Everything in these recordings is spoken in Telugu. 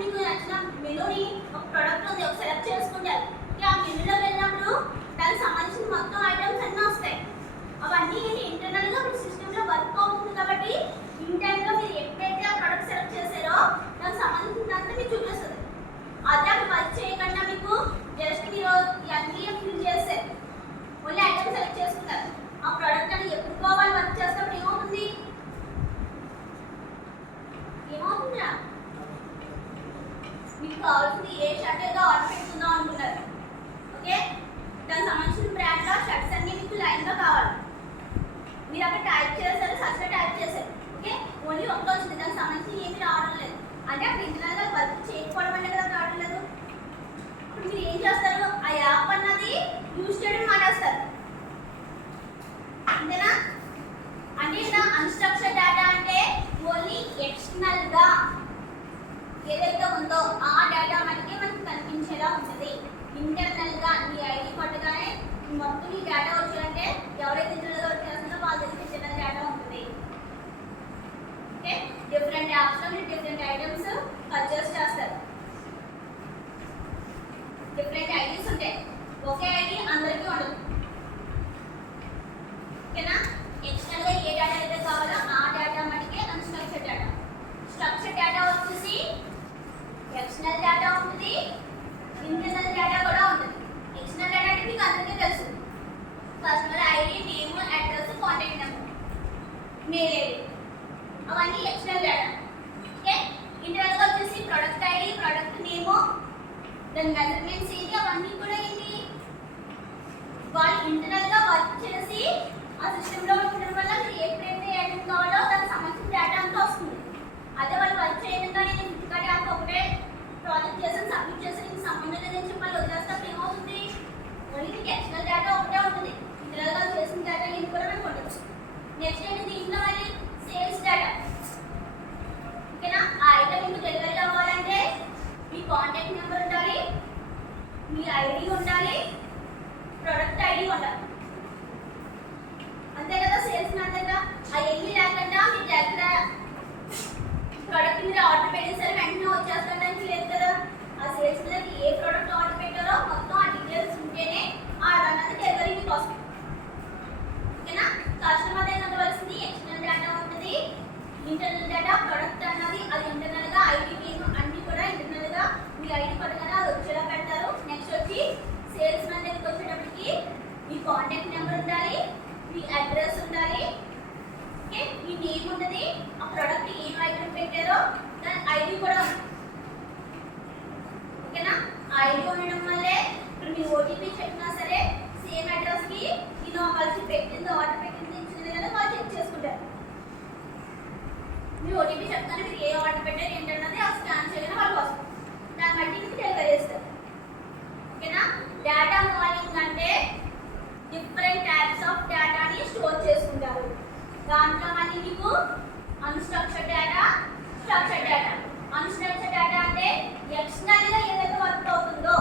మీకు నచ్చిన మెనూని ఒక ప్రొడక్ట్ ఉంది ఒక సెలెక్ట్ చేసుకుంటారు. ఆ మెనూలోకి వెళ్ళినప్పుడు దానికి సంబంధించిన మొత్తం ఐటమ్స్ అన్నీ వస్తాయి. అవన్నీ ఇంటర్నల్గా మీ సిస్టంలో వర్క్ అవుతుంది కాబట్టి ఇన్ టైంలో మీరు ఎప్పుడైతే ఆ ప్రొడక్ట్ సెలెక్ట్ చేశారో దానికి సంబంధించినంత మీకు చూపిస్తుంది. అదే అక్కడ వర్క్ చేయకుండా మీకు జస్ట్ మీరు ఇవన్నీ ఫిల్ చేస్తారు, ఓన్లీ ఐటమ్ సెలెక్ట్ చేసుకుంటారు. ఆ ప్రోడక్ట్ అని ఎప్పుడు కావాలి వర్క్ చేస్తాం ఏమవుతుందిరా మీకు కావాల్సింది ఏ షర్ట్ ఏదో ఆర్డర్ పెట్టుకుందాం అనుకున్నారు. ఓకే, దానికి సంబంధించిన బ్రాండ్లో షర్ట్స్ అన్నీ మీకు లైన్గా కావాలి. మీరు అక్కడ టైప్ చేస్తారు, సర్చ్లో టైప్ చేశారు. ఓకే, ఓన్లీ ఒకటి వచ్చింది, దానికి సంబంధించి ఏమీ రావడం లేదు. అంటే అక్కడ ఇంటర్నల్గా వర్క్ చేయకపోవడం అంటే కదా రావడం లేదు. ఇప్పుడు మీరు ఏం చేస్తారు, ఆ యాప్ అన్నది యూజ్ చేయడం మానేస్తారు. అంతేనా? అంటే ఇక్కడ అన్స్ట్రక్చర్డ్ డేటా అంటే ఓన్లీ ఎక్స్టర్నల్గా ఏదైతే ఉందో ఆ డేటా మనకి కనిపించేలా ఉంటుంది. ఇంటర్నల్గా మీ ఐడి పట్టగానే మొత్తం ఈ డేటా వచ్చారంటే ఎవరైతే ఇంటర్నల్గా వర్క్ చేస్తుందో వాళ్ళ దగ్గర ఇంటర్నల్ డేటా ఉంటుంది. ఓకే, డిఫరెంట్ యాప్స్లో మీరు డిఫరెంట్ ఐటమ్స్ పర్చేస్ చేస్తారు. డిఫరెంట్ ఐడీస్ ఉంటాయి, ఒకే ఐడి అందరికీ ఉండదు. ఓకేనా? ఎక్స్టర్నల్గా ఏ డేటా అయితే కావాలో ఆ డేటా మనకి అన్స్ట్రక్చర్డ్ డేటా. స్ట్రక్చర్డ్ డేటా వచ్చేసి ఎక్స్టర్నల్ డేటా ఉంటుంది, ఇంటర్నల్ డేటా కూడా ఉంటుంది. ఎక్స్టర్నల్ డేటా అంటే మీకు అందరికీ తెలుసు, customer ID, name, address, contact number, mail ID, అవన్నీ ఎక్స్టర్నల్ డేటా. ఓకే, ఇంటర్నల్గా వచ్చేసి ప్రొడక్ట్ ఐడి, ప్రొడక్ట్ నేమ్, దాని మెజర్మెంట్స్ ఏంటి అవన్నీ కూడా ఏంటి వాళ్ళు ఇంటర్నల్గా వర్క్ చేసి ఆ సిస్టంలో ఉండడం వల్ల మీరు ఎప్పుడైతే ఐటమ్ కావాలో దానికి సంబంధించిన డేటా అంతా వస్తుంది. అదే వాళ్ళు వర్క్ చేయడం కానీ నేను ఫ్లిప్కార్ట్ యాప్ ఒకటే ప్రాజెక్ట్ చేసి సబ్మిట్ చేసి నీకు సంబంధం లేదని చెప్పి వాళ్ళు వదిలేస్తే ఏమవుతుంది, ఓన్లీ నీకు ఎక్స్టర్నల్ డేటా ఒకటే ఉంటుంది, ఇంటర్నల్గా చేసిన డేటా ఇది కూడా మనకు ఉండొచ్చు. నెక్స్ట్ ఏంటి, దీంట్లో మళ్ళీ సేల్స్ డేటా. ఓకేనా? ఆ ఐటమ్ మీకు డెలివరీ అవ్వాలంటే మీ కాంటాక్ట్ నెంబర్ ఉండాలి, మీ ఐడి ఉండాలి, ప్రొడక్ట్ ఐడి ఉండాలి. అంతే కదా, సేల్స్ మ్యాన్ దగ్గర అవన్నీ లేకుండా మీ దగ్గర ప్రోడక్ట్ మీరు ఆర్డర్ పెట్టేసరి వెంటనే వచ్చేస్తానికి లేదు కదా. ఆ సేల్స్ మ్యాన్కి ఏ ప్రోడక్ట్ ఆర్డర్ పెట్టారో మొత్తం ఆ డీటెయిల్స్ ఉంటేనే ఆ అన్నది డెలివరీ మీకు వస్తుంది. ఓకేనా? కస్టమర్ దగ్గర ఉండవలసింది ఎక్స్టర్నల్ డేటా ఉంటుంది, ఇంటర్నల్ డేటా ప్రొడక్ట్ అన్నది అది ఇంటర్నల్గా ఐడి నేమ్ అన్నీ కూడా ఇంటర్నల్గా మీ ఐడి పట్టుకొని అది వచ్చేలా పెడతారు. నెక్స్ట్ వచ్చి సేల్స్ మ్యాన్ దగ్గరికి వచ్చేటప్పటికి మీ కాంటాక్ట్ నెంబర్ ఉండాలి, మీ అడ్రస్ ఉండాలి, ఓకే, మీ నేమ్ ఉంటుంది, ఆ ప్రోడక్ట్ ఏం ఐటమ్ పెట్టారో దాని ఐడి కూడా ఉంది. ఓకేనా? ఐడి ఉండడం వల్లే ఇప్పుడు మీరు ఓటీపీ చెప్పినా సరే సేమ్ అడ్రస్కి నేను కలిసి పెట్టింది ఆర్డర్ పెట్టింది ఇచ్చింది కదా వాళ్ళు చెక్ చేసుకుంటారు. మీ ఓటీపీ చెప్తాను మీరు ఏ ఆర్డర్ పెట్టారు ఏంటన్నది ఆ స్కాన్ చేయగానే వాళ్ళకి వస్తుంది, దాన్ని బట్టి మీకు డెలివరీ చేస్తారు. ఓకేనా? డేటా మోడలింగ్ అంటే డిఫరెంట్ టైప్స్ ఆఫ్ డేటాని స్టోర్ చేసుకుంటారు. దాంట్లో మళ్ళీ మీకు unstructured data, structured data. Unstructured data అంటే ఎక్స్టర్నల్గా ఏదైతే వర్క్ అవుతుందో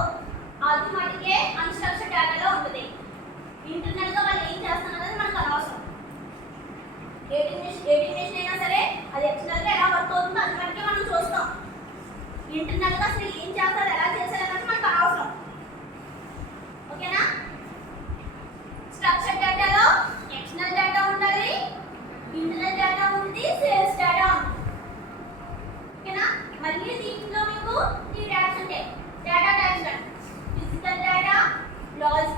అది మనకే అన్స్ట్రక్చర్డ్ డేటాలో ఉంటుంది. ఇంటర్నల్గా వాళ్ళు ఏం చేస్తున్నది మనకు అనవసరం. ఏ డెఫినేషన్ అయినా సరే అది ఎక్స్టర్నల్గా ఎలా వర్క్ అవుతుందో అది మనకే మనం చూస్తాం. ఇంటర్నల్గా అసలు ఏం చేస్తారు ఎలా చేస్తారు అన్నది మనకు అనవసరం. ఓకేనా? స్ట్రక్చర్డ్ డేటాలో ఎక్స్టర్నల్ డేటా ఉండాలి, ఇంటర్నల్ డేటా ఉంది, సేల్స్ డేటా ఉంది. ఓకేనా? మళ్ళీ దీంట్లో మీకు 3 టైప్స్ ఉంటాయి. Data types physical data, logical